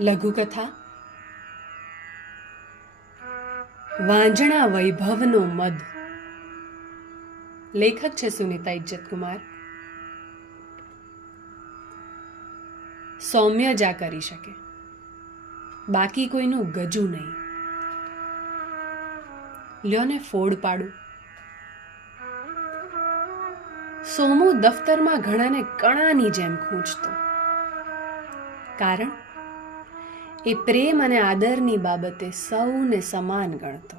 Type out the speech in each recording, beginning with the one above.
લઘુકથા વાંજણા વૈભવનો મધ. લેખક છે સુનીતા ઇજ્જતકુમાર. સૌમ્ય જા કરી શકે, બાકી કોઈનું ગજુ નહીં. લ્યોને ફોડ પાડું. સોમુ દફતરમાં ઘણાને કણાની જેમ ખૂંચતો, કારણ એ પ્રેમ અને આદરની બાબતે સૌને સમાન ગણતો.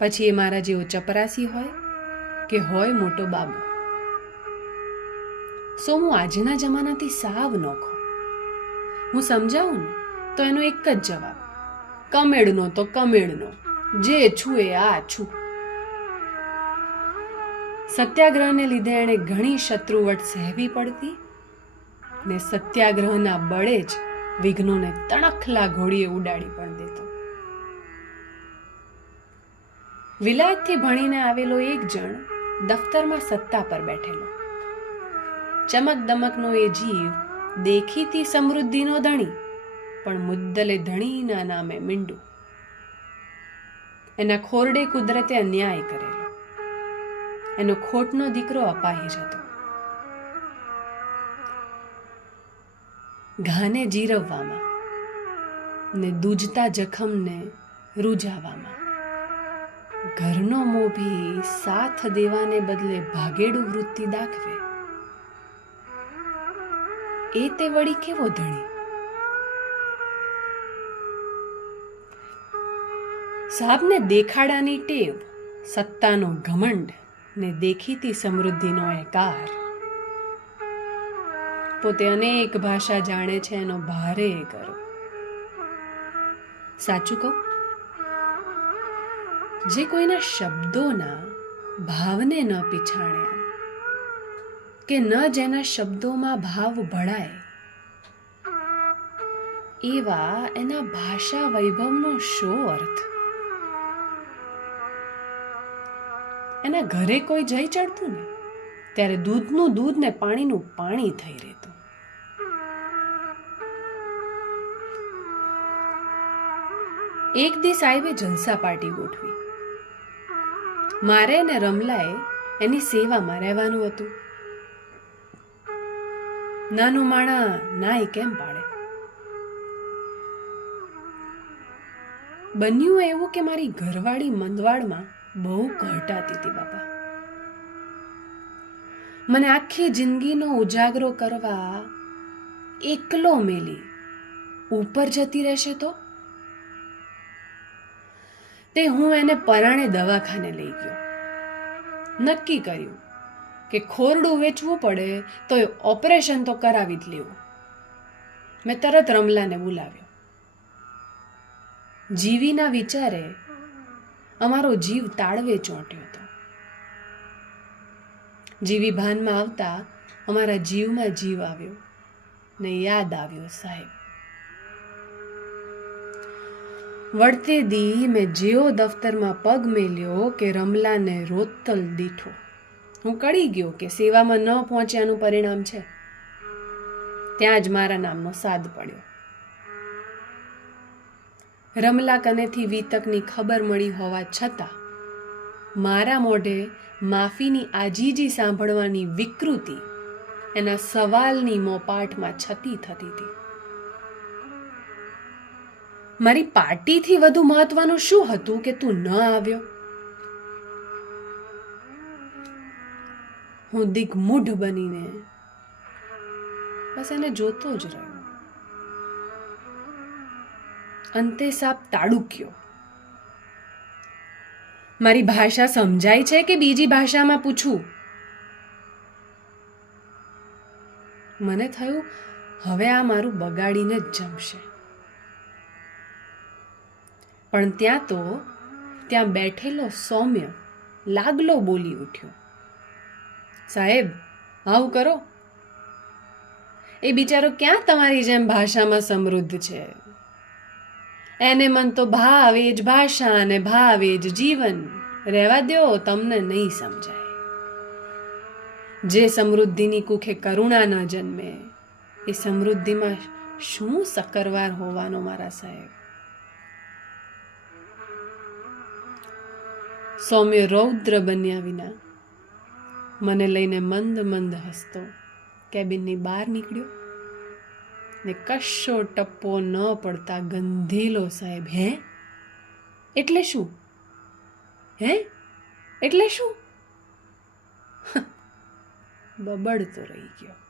પછી એ મારા જેવો ચપરાસી હોય કે હોય મોટો બાબુ, સોમુ આજના જમાનાથી સાવ નોખો. હું સમજાવું ને તો એનો એક જ જવાબ, કમેળનો તો કમેળનો, જે છું એ આ છું. સત્યાગ્રહને લીધે એણે ઘણી શત્રુવટ સહેવી પડતી ને સત્યાગ્રહના બળે જ વિઘ્નોને તણખલા ઘોડીએ ઉડાડી પણ દેતો. વિલાયતથી ભણીને આવેલો એક જણ દફતરમાં સત્તા પર બેઠેલો. ચમક દમકનો એ જીવ દેખીતી સમૃદ્ધિનો ધણી, પણ મુદ્દલે ધણીના નામે મીંડું. એના ખોરડે કુદરતે અન્યાય કરેલો. એનો ખોટનો દીકરો અપાહિજ હતો. ઘાને જીરવવામાં ને દૂજતા જખમને રૂજાવામાં, ઘરનો મોભી સાથ દેવાને બદલે ભાગેડું વૃત્તિ દાખવે, એ તે વળી કેવો ધણી? સાબને દેખાડાની ટેવ, સત્તાનો ઘમંડ ને દેખીતી સમૃદ્ધિનો અહંકાર. પોતે અનેક ભાષા જાણે છે એનો ભારે કરો. સાચું કહું, જે કોઈના શબ્દોના ભાવને ન પીછાણે કે ન જેના શબ્દોમાં ભાવ ભળાય, એવા એના ભાષા વૈભવનો શો અર્થ? એના ઘરે કોઈ જઈ ચડતું ને ત્યારે દૂધનું દૂધ ને પાણીનું પાણી થઈ રહેતું. એક દી સાહેબે જલસા પાર્ટી ગોઠવી. મારે ને રમલાએ એની સેવામાં રહેવાનું હતું. નાનું માણા નાય કેમ પાડે. બન્યું એવું કે મારી ઘરવાળી મંદવાડમાં બહુ ઘટાતી હતી બાપા. મને આખી જિંદગીનો ઉજાગરો કરવા એકલો મેલી ઉપર જતી રહેશે તો? તે હું એને પરાણે દવાખાને લઈ ગયો. નક્કી કર્યું કે ખોરડું વેચવું પડે તો એ ઓપરેશન તો કરાવી જ લેવું. મેં તરત રમલાને બોલાવ્યો. જીવીના વિચારે અમારો જીવ તાળવે ચોંટ્યો હતો. જીવી ભાનમાં આવતા અમારા જીવમાં જીવ આવ્યો ને યાદ આવ્યો સાહેબ. વળતે દી મેં જેવો દફતરમાં પગ મેલ્યો કે રમલાને રોતલ દીઠો. હું કળી ગયો કે સેવામાં ન પહોંચ્યાનું પરિણામ છે. ત્યાં જ મારા નામનો સાદ પડ્યો. રમલા કનેથી વિતકની ખબર મળી હોવા છતાં મારા મોઢે માફીની આજીજી સાંભળવાની વિકૃતિ એના સવાલની મોપાટમાં છતી થતી હતી. મારી પાર્ટીથી વધુ મહત્વનું શું હતું કે તું ન આવ્યો? હું દિગ્મૂઢ બનીને બસ એને જોતો જ રહ્યો. અંતે સાપ તાડુક્યો. મારી ભાષા સમજાય છે કે બીજી ભાષામાં પૂછું? મને થયું હવે આ મારું બગાડીને જ જમશે. પણ ત્યાં બેઠેલો સૌમ્ય લાગલો બોલી ઉઠ્યો. સાહેબ, આવું કરો. એ બિચારો ક્યાં તમારી જેમ ભાષામાં સમૃદ્ધ છે. એને મન તો ભાવે જ ભાષા અને ભાવે જ જીવન. રહેવા દ્યો, તમને નહીં સમજાય. જે સમૃદ્ધિની કુખે કરુણા ન જન્મે એ સમૃદ્ધિમાં શું સકરવાર હોવાનો મારા સાહેબ. સૌમ્ય રૌદ્ર બન્યા વિના મને લઈને મંદ મંદ હસતો કેબિનની બહાર નીકળ્યો ને કશો ટપ્પો ન પડતા ગંધેલો સાહેબ. હે એટલે શું? હે એટલે શું? બબડતો રહી ગયો.